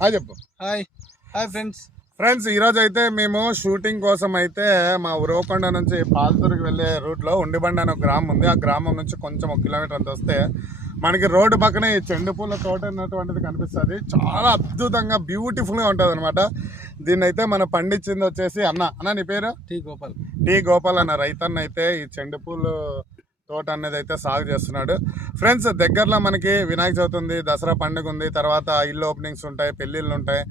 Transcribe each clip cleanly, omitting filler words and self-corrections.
Hi చెప్పు. Hi hi friends ఈరోజు అయితే మేము షూటింగ్ కోసం అయితే మా ఉరవకొండ నుంచి పాల్తూరుకి వెళ్ళే రూట్లో ఉండిబండ అనే ఒక గ్రామం ఉంది. ఆ గ్రామం నుంచి కొంచెం 1 కిలోమీటర్ అంత వస్తే మనకి రోడ్డు పక్కనే ఈ చెండు పూల తోట అన్నటువంటిది కనిపిస్తుంది. చాలా అద్భుతంగా బ్యూటిఫుల్గా ఉంటుంది అనమాట. దీన్ని అయితే మనం పండించింది వచ్చేసి అన్న నీ పేరు టీ గోపాల్ అన్న రైతన్న అయితే ఈ చెండు పూలు తోట అనేది అయితే సాగు చేస్తున్నాడు. ఫ్రెండ్స్ దగ్గరలో మనకి వినాయక చవితి ఉంది, దసరా పండుగ ఉంది, తర్వాత ఇల్లు ఓపెనింగ్స్ ఉంటాయి, పెళ్ళిళ్ళు ఉంటాయి.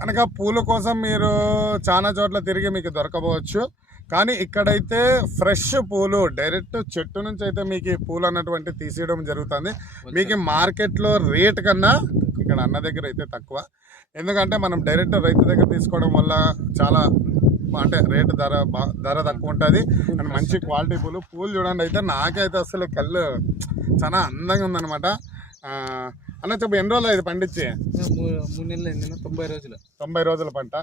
కనుక పూల కోసం మీరు చాలా చోట్ల తిరిగి మీకు దొరకవచ్చు. కానీ ఇక్కడైతే ఫ్రెష్ పూలు డైరెక్ట్ చెట్టు నుంచి అయితే మీకు పూలు అన్నటువంటి తీసేయడం జరుగుతుంది. మీకు మార్కెట్లో రేట్ కన్నా ఇక్కడ అన్న దగ్గర అయితే తక్కువ. ఎందుకంటే మనం డైరెక్ట్ రైతు దగ్గర తీసుకోవడం వల్ల చాలా అంటే రేటు ధర తక్కువ ఉంటుంది అండ్ మంచి క్వాలిటీ పూలు చూడండి. అయితే నాకైతే అసలు కళ్ళు చాలా అందంగా ఉందన్నమాట. అన్న చెప్పు, ఎన్ని రోజులు ఇది పండించి? 3 నెలలు అయింది. 90 రోజుల పంట.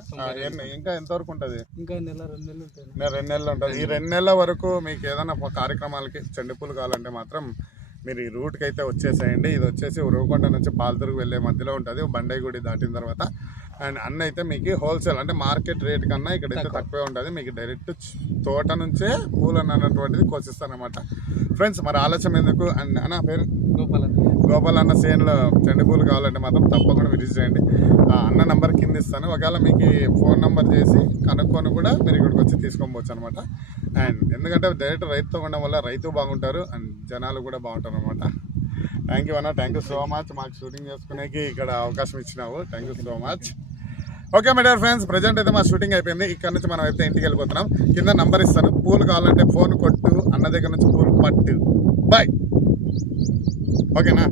ఇంకా ఎంతవరకు ఉంటుంది? ఇంకా నెల 2 నెలలు ఉంటుంది. 2 నెలలు ఉంటుంది. ఈ 2 నెలల వరకు మీకు ఏదైనా కార్యక్రమాలకి చెండు పూలు కావాలంటే మాత్రం మీరు ఈ రూట్కి అయితే వచ్చేసేయండి. ఇది వచ్చేసి ఉరవకొండ నుంచి పాల్తూరుకు వెళ్ళే మధ్యలో ఉంటుంది, బండయ్య గుడి దాటిన తర్వాత. అండ్ అన్న అయితే మీకు హోల్సేల్ అంటే మార్కెట్ రేట్ కన్నా ఇక్కడైతే తక్కువే ఉంటుంది. మీకు డైరెక్ట్ తోట నుంచే పూలు అన్నటువంటిది కోసిస్తారనమాట. ఫ్రెండ్స్ మరి ఆలస్యం ఎందుకు? అండ్ అన్న పేరు గోపాల్ అన్న సేన్లో చెండు పూలు కావాలంటే మాత్రం తప్పకుండా విజిట్ చేయండి. అన్న నెంబర్ కింద ఇస్తాను. ఒకవేళ మీకు ఫోన్ నెంబర్ చేసి కనుక్కొని కూడా మీరు ఇక్కడికి వచ్చి తీసుకోవచ్చు అనమాట. అండ్ ఎందుకంటే డైరెక్ట్ రైతుతో ఉండడం వల్ల రైతు బాగుంటారు అండ్ జనాలు కూడా బాగుంటారు అనమాట. థ్యాంక్ యూ అన్న, థ్యాంక్ యూ సో మచ్. మాకు షూటింగ్ చేసుకునేకి ఇక్కడ అవకాశం ఇచ్చినావు. Thank you so much. Okay my dear friends, present అయితే మా షూటింగ్ అయిపోయింది. ఇక్కడ నుంచి మనం అయితే ఇంటికి వెళ్ళిపోతున్నాం. కింద నంబర్ ఇస్తాను. పూలు కావాలంటే ఫోన్ కొట్టు, అన్న దగ్గర నుంచి పూలు పట్టు. బాయ్. ఓకేనా?